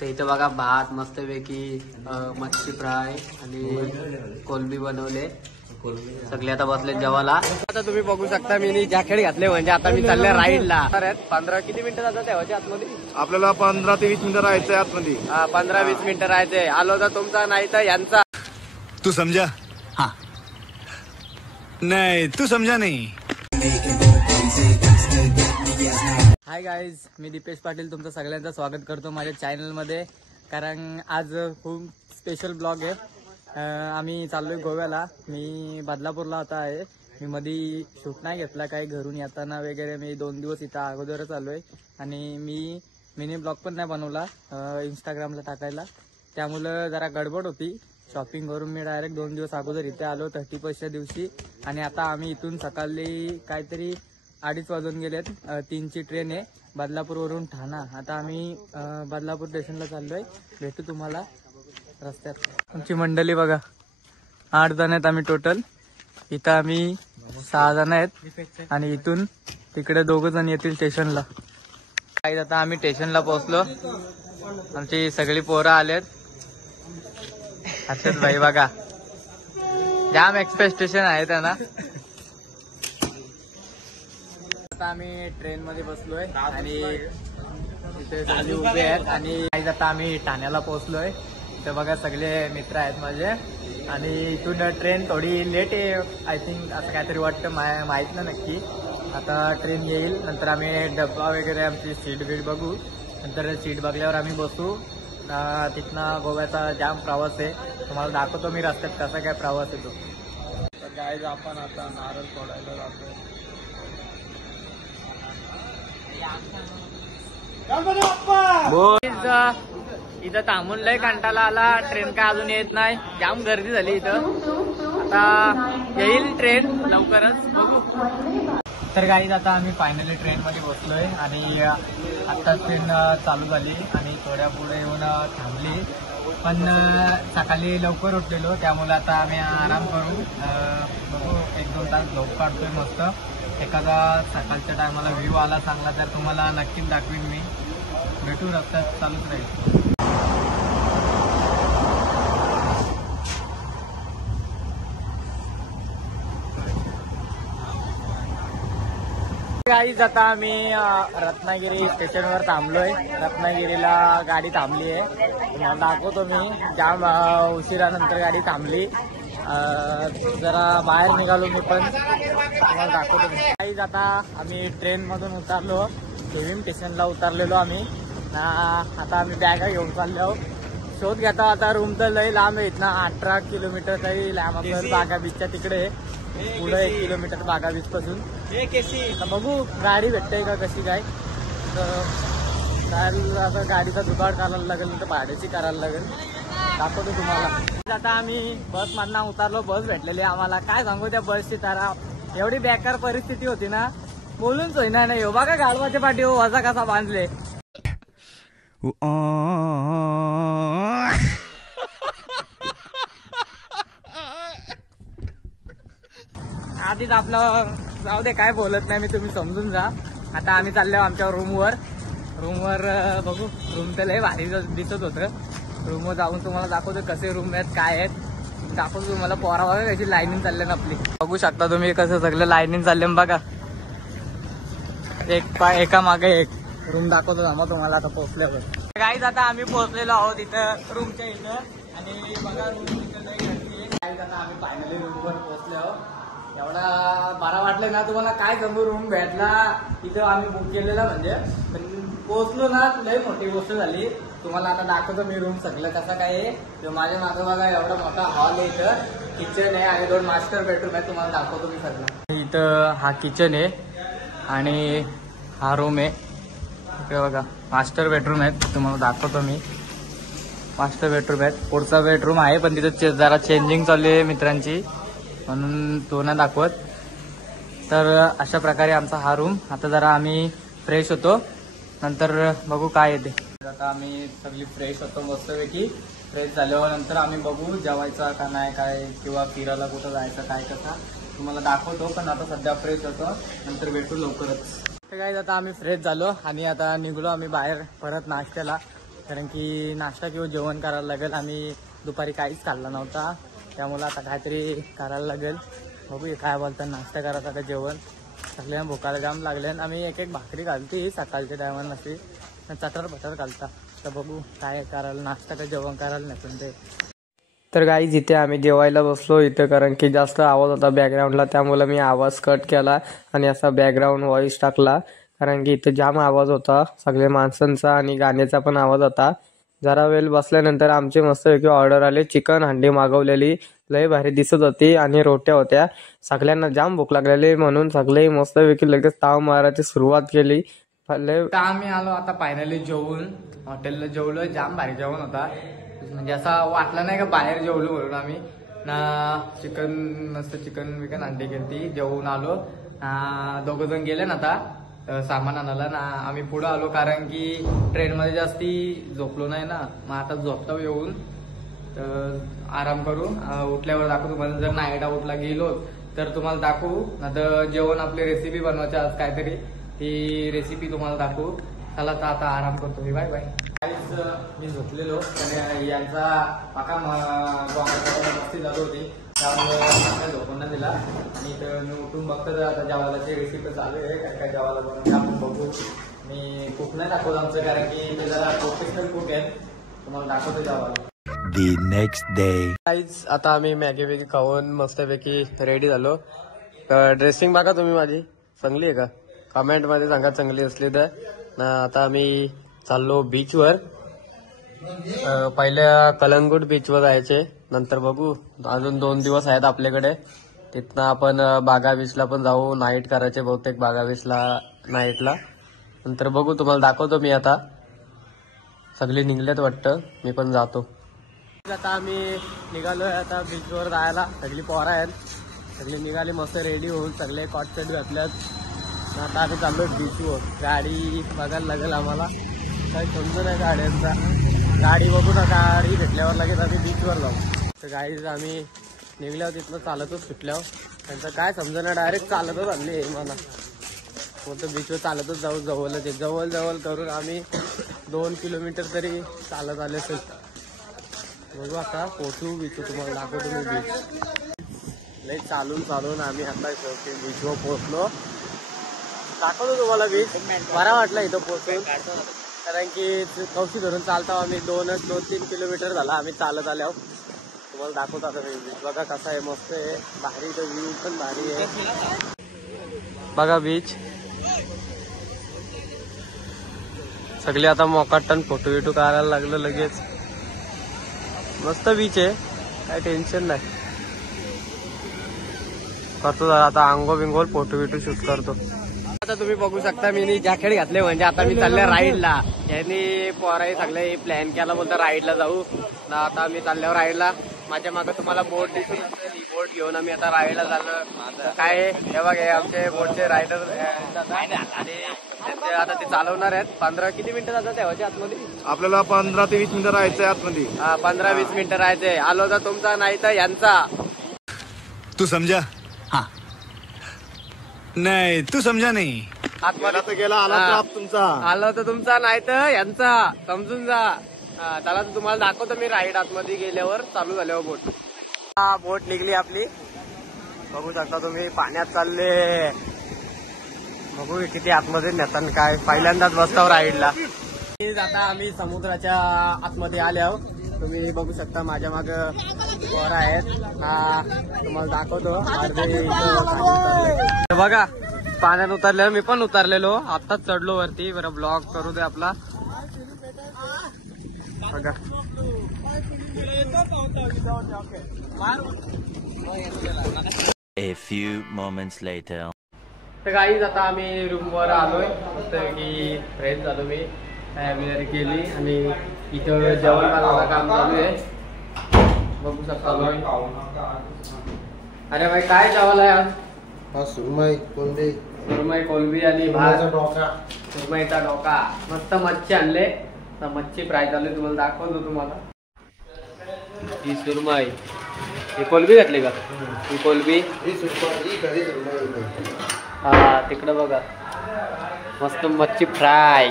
तर इथं बघा भात मस्तपैकी मच्छी फ्राय आणि कोलंबी बनवले सगळे आता बसले जेवायला। आता तुम्ही बघू शकता मी जॅकेट घातले म्हणजे आता मी चालले राईडला। 15 किती मिनिटं जातात तेव्हाच्या आतमध्ये? आपल्याला 15 ते 20 मिनिटं राहायचंय आतमध्ये। 15-20 मिनिटं राहायचंय। आलो तर तुमचा नाही तर यांचा। तू समझा? हाँ नहीं तू समझा नहीं। हाय गाईज, मी दीपेश पाटील तुमचं सगळ्यांचं स्वागत करतो माझ्या चॅनलमध्ये। कारण आज खूप स्पेशल ब्लॉग आहे। आम्ही चाललोय गोव्याला। मी बदलापूरला आता आहे। मी मध्ये शूट नाही घेतला काही, घरून येताना वगैरे मी 2 दिवस इथं अगोदरच आलोय आणि मी मिनी ब्लॉग पण नाही बनवला इंस्टाग्रामला टाकायला, त्यामुळं जरा गडबड होती। शॉपिंग करून मी डायरेक्ट 2 दिवस अगोदर इथे आलो 31च्या दिवशी आणि आता आम्ही इथून सकाळी काहीतरी 2:30 वाजून गेलेत। 3ची ट्रेन आहे बदलापूरवरून ठाणा। आता आम्ही बदलापूर स्टेशनला चाललोय, भेटू तुम्हाला रस्त्यात। आमची मंडळी बघा 8 जण आहेत आम्ही टोटल। इथं आम्ही 6 जण आहेत आणि इथून तिकडे 2 जण येतील स्टेशनला। काही आता आम्ही स्टेशनला पोहोचलो। आमची सगळी पोरं आलेत। हर्षद भाई बघा जाम एक्सपेक्टेशन आहे त्यांना। आता आम्ही ट्रेन मध्ये बसलोय आणि इथे सगळे उभे आहेत आणि आता आम्ही ठाण्याला पोहोचलोय। इथे बघा सगळे मित्र आहेत माझे आणि इथून ट्रेन थोडी लेट आहे आय थिंक, असं काहीतरी वाटतं, माहित नाही नक्की। आता ट्रेन येईल नंतर आम्ही डब्बा वगैरे आमची सीट बीट बघू, नंतर सीट बघल्यावर आम्ही बसू। तिथनं गोव्याचा जाम प्रवास आहे, तुम्हाला दाखवतो मी रस्त्यात कसा काय प्रवास येतो। तर गाईज आपण आता नारळ फोडायला जातो। इथं थांबून लय कंटाळा आला, ट्रेन काय अजून येत नाही, जाम गर्दी झाली इथं। आता येईल ट्रेन लवकरच, बघू। तर गाईज आता आम्ही फायनली ट्रेन मध्ये बसलोय आणि आता ट्रेन चालू झाली आणि थोड्या पुढे येऊन थांबली, पण सकाळी लवकर उठलेलो त्यामुळे आता आम्ही आराम करू। बघू 1-2 तास झोप काढतोय मस्त। एखादा सकाळच्या टायमाला व्ह्यू आला चांगला तर तुम्हाला नक्कीच दाखवीन मी। भेटू रस्त्यात चालूच राहील। गाईज आता आम्ही रत्नागिरी स्टेशनवर थांबलोय। रत्नागिरीला गाडी थांबली आहे, तुम्हाला दाखवतो मी। जाम उशिरानंतर गाडी थांबली, जरा बाहेर निघालो मी पण, तुम्हाला दाखवतो मी। गाईज आता आम्ही ट्रेन मधून उतरलो, केविम स्टेशनला उतरलेलो आम्ही। आता आम्ही बॅगा घेऊन चाललो, शोध घेता। आता रूम तर लई लांब आहे, इथनं 18 किलोमीटर तरी लांब आपल्याला बागा बीचच्या तिकडे, पुढे 1 किलोमीटर बागा बीच पासून। आता बघू गाडी भेटते का कशी काय, तर आता गाडीचा जुगाड करायला लागेल तर भाड्याची करायला लागेल, दाखवतो तुम्हाला। आता आम्ही बस मधनं उतरलो, बस भेटलेली आम्हाला। काय सांगू त्या बसची तारा, एवढी बेकार परिस्थिती होती ना, बोलून सोय नाही। हो बघा गाडवाच्या पाठी हो वजा कसा बांधले। आधीच आपलं जाऊ दे, काय बोलत नाही मी, तुम्ही समजून जा। आता आम्ही चाललो आमच्या रूमवर बघू। रूम तर लय भारी दिसत होतं, रूमवर जाऊन तुम्हाला दाखवतो कसे रूम आहेत काय आहेत, दाखवतो तुम्हाला। पोरा बघा कशी लाईनिंग चालले ना आपली, बघू शकता तुम्ही कसं सगळं लाईनिंग चालले बघा, एका मागे एक रूम दाखवतो थांबा तुम्हाला आता पोहोचल्यावर। गाईज आता आम्ही पोहोचलेलो आहोत इथं रूमच्या इथं आणि बघा रूम इथं लय गर्दी आहे। गाईज आता आम्ही फायनली रूमवर पोहोचले आहोत। एवढा बरा वाटलं ना तुम्हाला, काय सांगू, रूम भेटला इथं आम्ही बुक केलेला म्हणजे, पण पोहोचलो ना लय मोठी गोष्ट झाली। तुम्हाला आता दाखवतो मी रूम सगळं कसं काय आहे। माझ्या मागं बघा एवढा मोठा हॉल आहे, इथं किचन आहे आणि 2 मास्टर बेडरूम आहे, तुम्हाला दाखवतो मी सगळं। इथं हा किचन आहे आणि हा रूम आहे, इकडे बघा मास्टर बेडरूम आहेत, तुम्हाला दाखवतो मी। मास्टर बेडरूम आहेत, पुढचा बेडरूम आहे पण तिथं जरा चेंजिंग चालू आहे मित्रांची, म्हणून तो नाही दाखवत। तर अशा प्रकारे आमचा हा रूम। आता जरा आम्ही फ्रेश होतो, नंतर बघू काय येते। आता आम्ही सगळी फ्रेश होतो मस्तपैकी। फ्रेश झाल्यावर नंतर आम्ही बघू जेवायचं का नाही काय, किंवा फिरायला कुठं जायचं काय कसा तुम्हाला दाखवतो, पण आता सध्या फ्रेश होतो, नंतर भेटू लवकरच। तर गाईज आता आम्ही फ्रेश झालो आणि आता निघलो आम्ही बाहेर परत नाश्त्याला। कारण की नाश्ता किंवा जेवण करायला लागेल. आम्ही दुपारी काहीच खाल्ला नव्हता, त्यामुळे आता काहीतरी करायला लागेल. बघू काय बोलतात, नाश्ता करायचा का जेवण. सगळ्यांना भुकायला जाम लागले. आम्ही एक एक भाकरी घालते सकाळच्या टायमाला, नसते चटर पटर घालता. तर बघू काय करायला, नाश्ता का जेवण करायला नाही पण ते. तर गाईज इथे आम्ही जेवायला बसलो इथं, कारण की जास्त आवाज होता बॅकग्राऊंडला, त्यामुळे मी आवाज कट केला आणि असा बॅकग्राऊंड व्हॉइस टाकला. कारण की इथं जाम आवाज होता, सगळ्या माणसांचा आणि गाण्याचा पण आवाज होता. जरा वेळ बसल्यानंतर आमचे मस्तपैकी ऑर्डर आले. चिकन हंडी मागवलेली, लय भारी दिसत होती आणि रोट्या होत्या. सगळ्यांना जाम भूक लागलेली म्हणून सगळे मस्तपैकी लगेच ताव मारायची सुरुवात केली. आम्ही आलो आता फायनली जेवून, हॉटेलला जेवलो. जाम भारी जेवण होता, म्हणजे असं वाटलं नाही का बाहेर जेवलो म्हणून. आम्ही ना चिकन मस्त चिकन विकन अंडी केली, जेवून आलो. दोघं जण गेले ना आता सामान आणायला ना, आम्ही पुढे आलो कारण की ट्रेनमध्ये जास्ती झोपलो नाही ना. मग आता झोपतो येऊन, तर आराम करू. उठल्यावर दाखवू तुम्हाला. जर नाईट आउटला गेलो तर तुम्हाला दाखवू, ना तर जेवण आपली रेसिपी बनवायची आज काहीतरी, ती रेसिपी तुम्हाला दाखवू. चला तर आता आराम करतो मी. Bye bye. मी झोपलेलो आणि यांचा पाका मस्ती चालू होती, त्यामुळे झोपून दिला. आणि तर मी उठून बघतो तर आता जेवायलाची रेसिपी चालू आहे. काय काय जेवायला बनवते आपण बघू. मी कुक नाही दाखवत आमचं, कारण की ते जरा प्रोफेशनल कुक आहेत. तुम्हाला दाखवतो जेवायला. The next day. गाईज आता आम्ही मॅगी वेगी खाऊन मस्तपैकी रेडी झालो. ड्रेसिंग बघा तुम्ही माझी, चांगली आहे का? कमेंट मध्ये सांगा चांगली असली तर. आता आम्ही चाललो बीचवर. पहिल्या कलंगूट बीचवर जायचे, नंतर बघू. अजून 2 दिवस आहेत आपल्याकडे. तिथनं आपण बागा बीचला पण जाऊ. नाईट करायचे बहुतेक बागा बीचला नाईटला. नंतर बघू, तुम्हाला दाखवतो मी. आता सगळी निघलेत वाटतं, मी पण जातो. आता आम्ही निघालोय आता बीचवर जायला. सगळी पोरं आहेत, सगळी निघाली मस्त रेडी होऊन, सगळे कॉट सेट घातल्यात. आता आम्ही चाललो बीचवर. गाडी बघायला लागेल आम्हाला, काही समजून नाही गाड्यांचा. गाडी बघू ना, गाडी भेटल्यावर लगेच आम्ही बीचवर जाऊ. तर गाडीच आम्ही निघल्यावर तिथनं चालतच सुटल्यावर, त्यांचं काय समजा डायरेक्ट चालतच आणली मला. कोणतं बीचवर चालतच जाऊ. जवळ जवळ करून आम्ही 2 किलोमीटर तरी चालत आले असेल. बघू आता पोचू बीच, तुम्हाला दाखवतो मी बीच. लई चालून आम्ही आता बीचवर पोहोचलो. दाखवतो तुम्हाला बीच. बरा वाटला इथं पोहोचून, कारण की कौशी धरून चालतो आम्ही. 2-3 किलोमीटर झाला आम्ही चालत आल्यावर. तुम्हाला दाखवतो आता बीच. बघा कसा आहे, मस्त आहे, भारी. तो व्ह्यू पण भारी आहे. बघा बीच. सगळे आता मोकाटन फोटो विटो काढायला लागलं लगेच. मस्त बीच आहे, काही टेन्शन नाही. करतो जरा आता आंघोळ बिंगोळ, फोटो बिटो शूट करतो. आता तुम्ही बघू शकता मी जॅकेट घातले, म्हणजे आता मी चालले राईडला. यांनी पोराही सगळे प्लॅन केला, बोलता राईडला जाऊ ना. आता मी चालल्यावर राईडला. माझ्या मागे तुम्हाला बोट दिसून असेल, ही बोट घेऊन आम्ही आता राईडला चाललो. काय हे बघा, आमचे बोटचे रायडर आणि आता ते चालवणार आहेत. 15 किती मिनिटं जातात तेव्हाच्या आतमध्ये? आपल्याला 15 ते 20 मिनिटं राहायचंय आतमध्ये. 15-20 मिनिटं राहायचंय. आलो तर तुमचा, नाही तर यांचा. तू समजा? हाँ. नाही तू समजा नाही. आतमध्ये तर गेला, आला तर तुमचा. आलो तर तुमचा, नाही तर यांचा, समजून जा. त्याला तुम्हाला दाखवतो मी राईड आतमध्ये गेल्यावर, चालू झाल्यावर बोट. बोट निघली आपली, बघू शकता तुम्ही. पाण्यात चालले, बघू किती आतमध्ये नेतात काय. पहिल्यांदाच बसतो राईडला. आता आम्ही समुद्राच्या आतमध्ये आल्यावर तुम्ही बघू शकता. माझ्या माग पोरं आहेत, तुम्हाला दाखवतो. बघा पाण्यात उतरलेलो, मी पण उतरलेलो, आत्ताच चढलो वरती. बरं ब्लॉग करू दे आपला. बघा A few moments later. तर गाईज आता आम्ही रूमवर आलोय. मस्त की फ्रेश झालो मी, तयारी केली आणि इथं जेवण करायला काम चालू आहे. बघू शकता तुम्ही. अरे भाई काय जेवायला आज? सुरमई कोलबी. सुरमई कोलबी आणि भात. सुरमईचा डोका. मस्त मच्छी आणले, मच्छी फ्राय चालू. तुम्हाला दाखवतो तुम्हाला. ही सुरमई, ही कोलबी घातली का? ही कोलबी. हा तिकडं बघा, मस्त मच्छी फ्राय.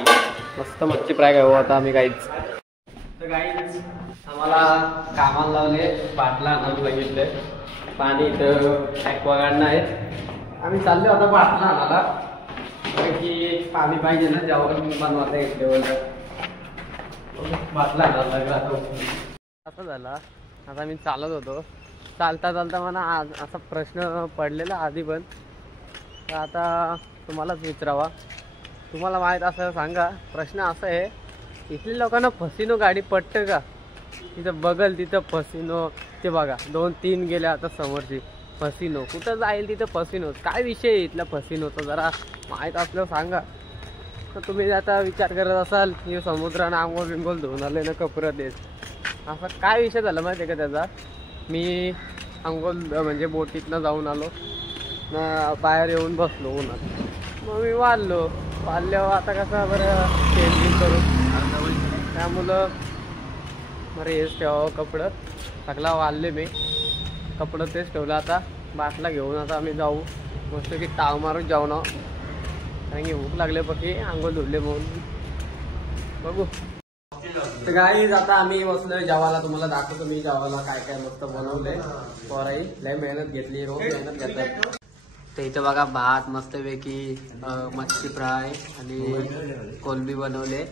मस्त मच्छी फ्राय खाऊ आता आम्ही काहीच. तर गाईज आम्हाला कामाला लावले, बाटला आणायला बघितले, पाणी इथं ॲक्वागार्ड नाही. आम्ही चाललो आता बाटला आणायला, की पाणी पाहिजे ना जेवण बनवायला घेतल्यावर बाटला आणायला लागला. असं झालं. आता मी चालत होतो, चालता चालता मला असा प्रश्न पडलेला आधी पण, तर आता तुम्हालाच विचारावा. तुम्हाला माहीत असं सांगा. प्रश्न असा आहे, इथल्या लोकांना फसिनो गाडी पटतं का? तिथं बघल तिथं फसिनो, ते बघा 2-3 गेल्या आता समोरची फसिनो, कुठं जाईल तिथं फसिनो. काय विषय आहे इथला फसिनोचा, जरा माहीत असल्यावर सांगा. तर तुम्ही आता विचार करत असाल की समुद्रानं आंघोळ बिंगोल धुवून आले ना कपडे देत, असा काय विषय झाला माहिती आहे का त्याचा? मी आंघोळ म्हणजे बोटीतनं जाऊन आलो ना, बाहेर येऊन बसलो उन्हात, मग मी वाढल्यावर आता कसं बरं चेंज करून त्यामुळं बरं हेच ठेवावं कपडं. सगळा वाढले मी कपडं, तेच ठेवलं. आता बाटला घेऊन आता आम्ही जाऊ, मस्त की ताव मारून जाऊ ना, कारण की भूक लागले पकी आंघोळ धुवले म्हणून. बघू. तर गाईज आता आम्ही बसलोय जेवायला. तुम्हाला दाखवतो मी जेवायला काय काय मस्त बनवलंय. पोराई लय मेहनत घेतली, रोज मेहनत घेतात. तर इथं बघा भात मस्तपैकी, मच्छी फ्राय आणि कोलंबी बनवले.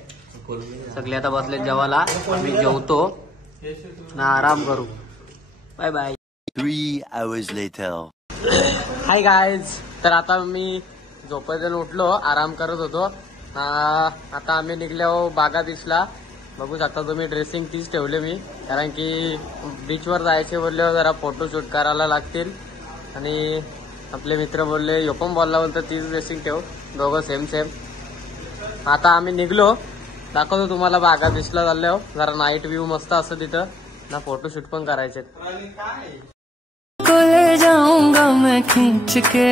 सगळे आता बसले जेवायला. आम्ही जेवतो ना आराम करू. Bye bye. 3 hours later. Hi guys. तर आता मी झोपेतून उठलो, आराम करत होतो. आता आम्ही निघलो, बागा दिसला. बघू शकता तुम्ही, ड्रेसिंग तीच ठेवले मी, कारण की बीचवर जायचे बोलल्यावर जरा फोटोशूट करायला लागतील. आणि आपले मित्र बोलले, यो पण बोलला बोलतो तीच ड्रेसिंग ठेव, दोघं सेम सेम. आता आम्ही निघलो, दाखवतो तुम्हाला. बागा दिसला चाललो, जरा नाईट व्ह्यू मस्त असतं तिथं ना, फोटोशूट पण करायचे. ले जाऊंगा मैं खींच के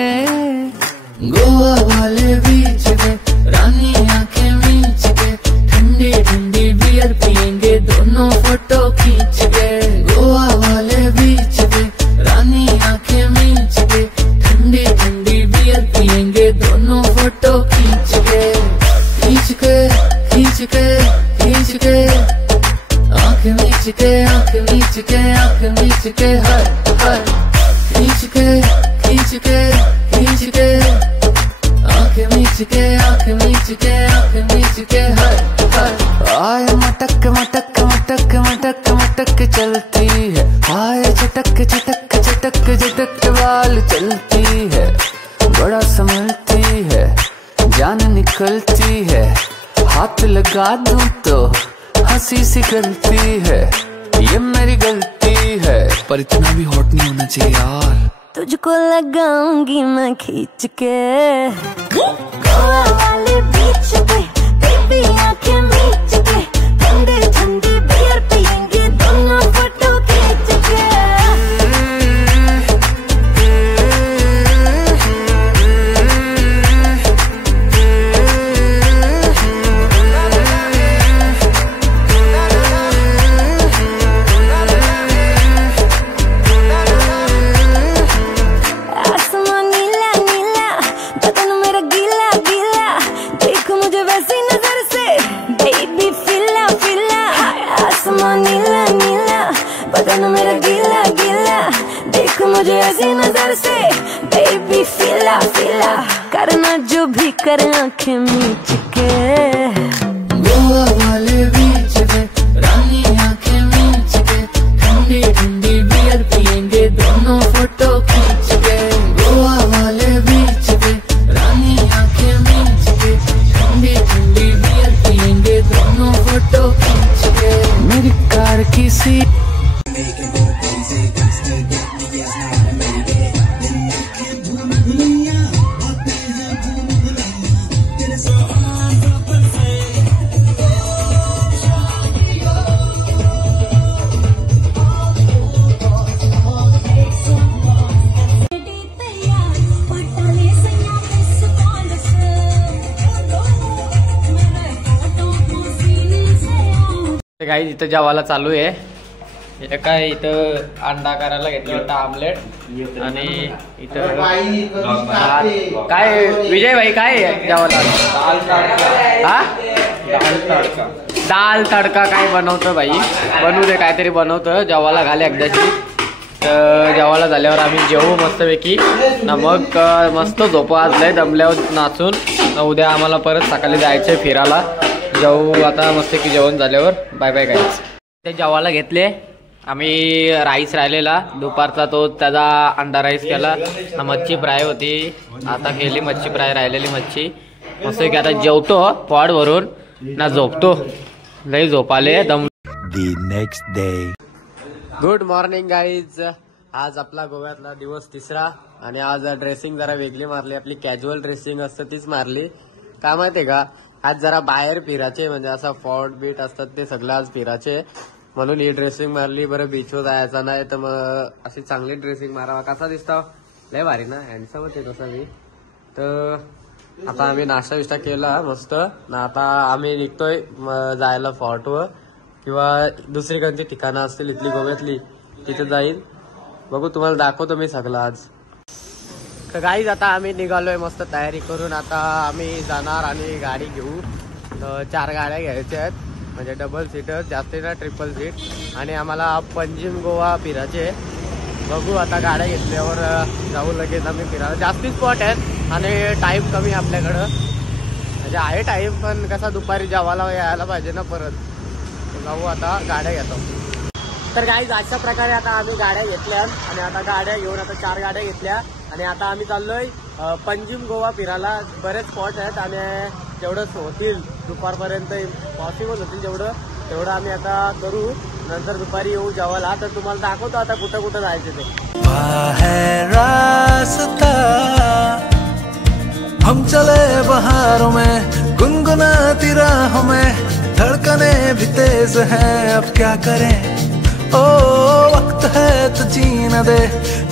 गोवा वाले बीच पे, रानी आंखें मीच के, ठंडी ठंडी बियर पियेंगे दोनों फोटो खींच के. गोवा वाले बीच पे, रानी आंखें मीच के, ठंडी ठंडी बियर पियेंगे दोनों फोटो खींच के. खींच के खींच के खींच के, आंख मीच के आंख मीच के आंख मीच के, हर हर खींच के खींच के खींच के, आंख मीच के आंख मीच के आंख मीच के, हर हर. आय मटक मटक मटक मटक मटक चलती है, आय चटक चटक चटक चटक बाल चलती है, बड़ा संभलती है, जान निकलती है, हाथ लगा दूं तो हंसी सी गलती है, ये मेरी गलती है, पर इतना भी हॉट नहीं होना चाहिए यार. तुझको लगाऊंगी मैं खींच के गोवा वाले बीच पे, बेबी आंखें मीच के, ठंडी ठंडी बियर पियेंगे दोनों फोटो खींच के. मेरा गीला गीला, देखो मुझे ऐसी नजर से, बेबी फिला फिला, करना जो भी कर आंखें मीच के. गोवा वाले बीच पे, रानी आंखें मीच के, ठंडी ठंडी बियर पियेंगे दोनों फोटो खींच के. गोवा वाले बीच पे, रानी आंखें मीच के, ठंडी ठंडी बियर पियेंगे दोनों फोटो खींच के. मेरी कार की सीट गाईज इथं जेवायला चालू आहे. काय इथं अंडा करायला घेतलं होतं आमलेट, आणि इथं काय विजय भाई काय जेवायला? दाल तडका. हा, दाल तडका. दाल तडका काय बनवतं बाई, बनवू दे काहीतरी बनवतं. जेवायला घाले एकदाची. तर जेवायला झाल्यावर आम्ही जेवू मस्तपैकी ना, मग मस्त झोपा. आज लय दमल्यावर नाचून. उद्या आम्हाला परत सकाळी जायचं फिरायला. जाऊ आता मस्तपैकी जेवण झाल्यावर. Bye bye guys. ते जेवायला घेतले आम्ही. राईस राहिलेला दुपारचा, तो त्याचा अंडा राईस केला ना. मच्छी फ्राय होती, आता केली मच्छी फ्राय. राहिलेली मच्छी मस्तपैकी. आता जेवतो पॉड भरून ना, झोपतो. लई झोप आले, दम. The next day. Good morning guys. आज आपला गोव्यातला दिवस तिसरा आणि आज ड्रेसिंग जरा वेगळी मारली. आपली कॅज्युअल ड्रेसिंग असतं तीच मारली. काय माहितीये का, आज जरा बाहेर फिरायचे, म्हणजे असं फॉर्ट बीट असतात ते सगळं आज फिरायचे, म्हणून ही ड्रेसिंग मारली. बरं बीचवर जायचा नाही तर मग अशी चांगली ड्रेसिंग मारावा. कसा दिसता लय भारी ना, हँडसमच आहे तसा मी. तर आता आम्ही नाश्ता विष्टा केला मस्त ना. आता आम्ही निघतोय जायला फॉर्टवर किंवा दुसरीकडची ठिकाणं असतील इथली गोव्यातली, तिथे जाईल. बघू, तुम्हाला दाखवतो मी सगळं आज. तर गाईज आता आम्ही निघालोय मस्त तयारी करून. आता आम्ही जाणार आणि गाडी घेऊ. 4 गाड्या घ्यायच्या आहेत, म्हणजे डबल सीटर, जास्त ना ट्रिपल सीट. आणि आम्हाला पंजिम गोवा फिरायचे. बघू आता गाड्या घेतल्यावर जाऊ लगेच आम्ही फिरायला. जास्ती स्पॉट आहेत आणि टाईम कमी आपल्याकडं, म्हणजे आहे टाईम, पण कसा दुपारी जेवायला यायला पाहिजे ना परत. जाऊ आता गाड्या घेतो. तर गाईज अशा प्रकारे आता आम्ही गाड्या घेतल्या आणि आता गाड्या घेऊन आता 4 गाड्या घेतल्या आणि आता आम्ही चाललोय पंजिम गोवा फिरायला. बरेच स्पॉट आहेत आणि जेवढं होतील दुपारपर्यंत पॉसिबल होतील तेवढं आम्ही आता करू. नंतर दुपारी येऊ जेवायला. तर तुम्हाला दाखवतो आता कुठं कुठं जायचं ते. हम चले बहारों में गुनगुनाती राहों में, धड़कने भी तेज है अब क्या करें. ओ वक्त है तो जीने दे,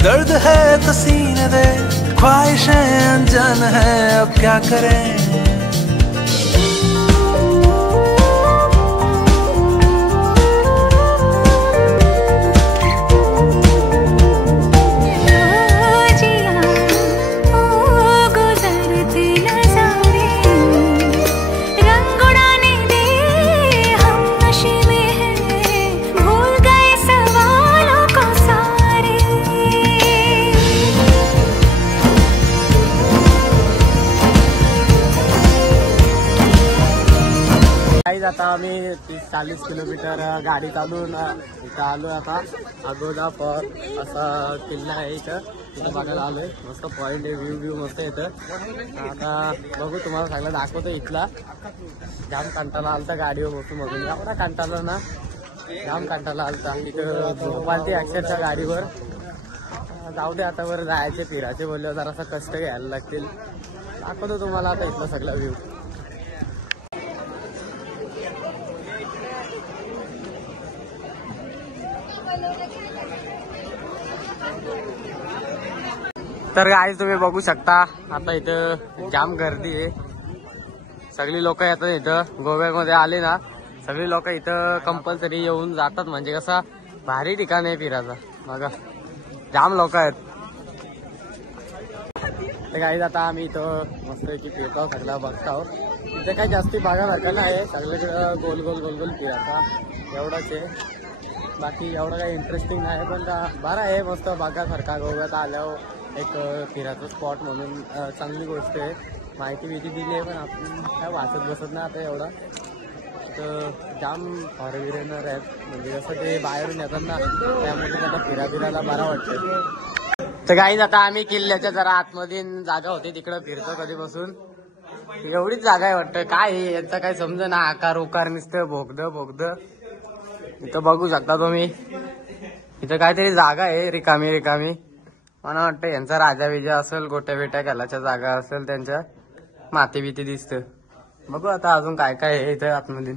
दर्द है तो सीने दे, ख्वाहिशें अनजान है अब क्या करें. आता आम्ही 30-40 किलोमीटर गाडी चालून इथं आलो. आता अगोदा फॉर असा किल्ला आहे इथं, तिथं बघायला आलोय. मस्त पॉइंट आहे, व्ह्यू मस्त येतं. आता बघू, तुम्हाला सगळं दाखवतो. इथला जाम कंटाळा आलता गाडीवर बसून बघून. एवढा कंटाळा ना, जाम कंटाळा आलता. इथं झोपालती अक्षरशः गाडीवर. जाऊ दे, आता वर जायचे फिरायचे बोलल्यावर जरासा कष्ट घ्यायला लागतील. दाखवतो तुम्हाला आता इथला सगळा व्ह्यू. तर गाईज तुम्ही बघू शकता आता इथं जाम गर्दी आहे. सगळी लोक येतात इथं. गोव्यामध्ये आले ना सगळी लोक इथं कंपल्सरी येऊन जातात, म्हणजे कसा भारी ठिकाण आहे फिरायचा. बघा जाम लोक आहेत. तर गाईज आता आम्ही इथं मस्तपैकी फिरतो, सगळा बघतो. इथं काही जास्ती बघायला नाही, सगळीकडं गोल गोल गोल गोल फिरायचा एवढंच आहे. बाकी एवढं काही इंटरेस्टिंग नाही, पण बरं आहे, मस्त बघासारखा. गोव्यात आल्यावर एक फिरायचं स्पॉट म्हणून चांगली गोष्ट आहे. माहिती दिली आहे, पण आपण काय वाचत बसत नाही आता एवढा. तर जाम फॉरेनर आहेत, म्हणजे कसं ते बाहेरून येतात ना, त्यामुळे त्यांना फिरायला बरं वाटतं. तर गाईज आता आम्ही किल्ल्याच्या जरा आतमध्ये जागा होती तिकडं फिरतो कधीपासून. एवढीच जागा आहे वाटतं. काय हे यांचं काय समज ना, आकार उकार नुसतं भोगद. इथं बघू शकता तुम्ही, इथं काहीतरी जागा आहे रिकामी. मला वाटतं यांचा राजा विजा असेल, गोट्या बिट्या घालायच्या जागा असेल, त्यांच्या माती बिती दिसतं. बघू आता अजून काय काय आहे इथं आतमध्ये.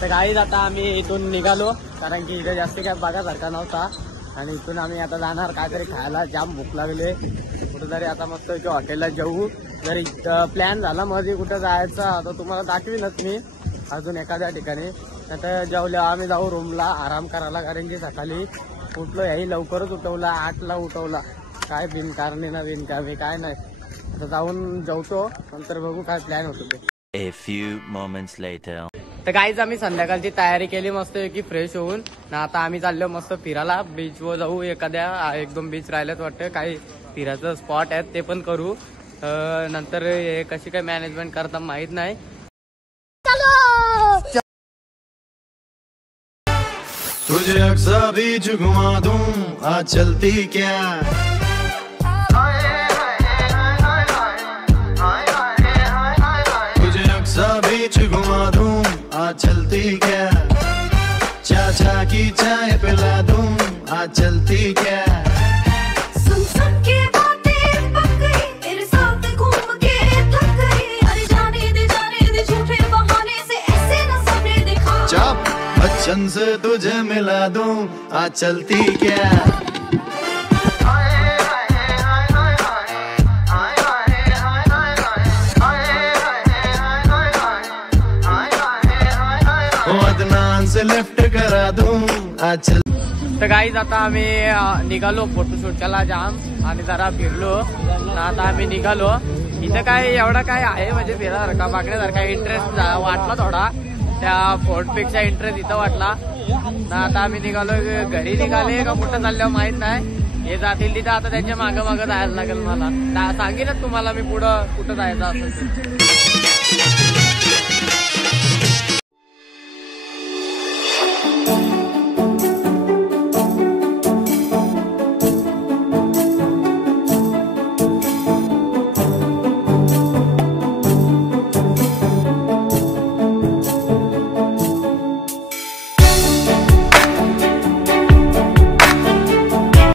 तर गाईज आता आम्ही इथून निघालो, कारण की इथं जास्त काय बघासारखा नव्हता. आणि इथून आम्ही आता जाणार काहीतरी खायला. जाम भूक लागले कुठेतरी. आता मस्त हॉटेलला जाऊ. जरी प्लॅन झाला मध्ये कुठं जायचा आता तुम्हाला दाखवीनच मी अजून एखाद्या ठिकाणी. आता जेवल्या आम्ही जाऊ रूमला आराम करायला, कारण की सकाळी उठलो याही लवकरच उठवला, 8ला उठवला. काय बिनकारणी ना बिनकामी काय नाही. आता जाऊन जेवतो, नंतर बघू काय प्लॅन होतो ते. A few moments later. तर काहीच आम्ही संध्याकाळची तयारी केली मस्त की फ्रेश होऊन ना आता आम्ही चाललो मस्त फिरायला बीचवर जाऊ एखाद्या 1-2 बीच राहिल्यात वाटतं काही फिरायचं स्पॉट आहेत ते पण करू नंतर हे कशी काय मॅनेजमेंट करता माहित नाही. तुझे अक्सर बीच घुमा दूं आज चलती क्या तुझे अक्सर बीच घुमा दूं आज चलती क्या चाचा की चाय पिला दूं आज चलती क्या सुन सुन के बातें पक गई तेरे साथ घूम के थक गई अरे जाने दे झूठे बहाने से ऐसे न सपने दिखा चाप बच्चन से तुझे मिला दूं आज चलती क्या अदनान से लिफ्ट करा दूं आज चल. तर गाईज आता आम्ही निघालो फोटोशूटला जाम आणि जरा फिरलो आता आम्ही निघालो. इथं काय एवढा काय आहे म्हणजे फिरासारखा बघण्यासारखा इंटरेस्ट वाटला थोडा त्या फोर्टपेक्षा इंटरेस्ट इथं वाटला ना आता आम्ही निघालो घरी निघाले का कुठं चाललो माहित नाही. हे जातील तिथं आता त्यांच्या मागं मागं जायला लागेल मला सांगेनच तुम्हाला मी पुढं कुठं जायचं असेल.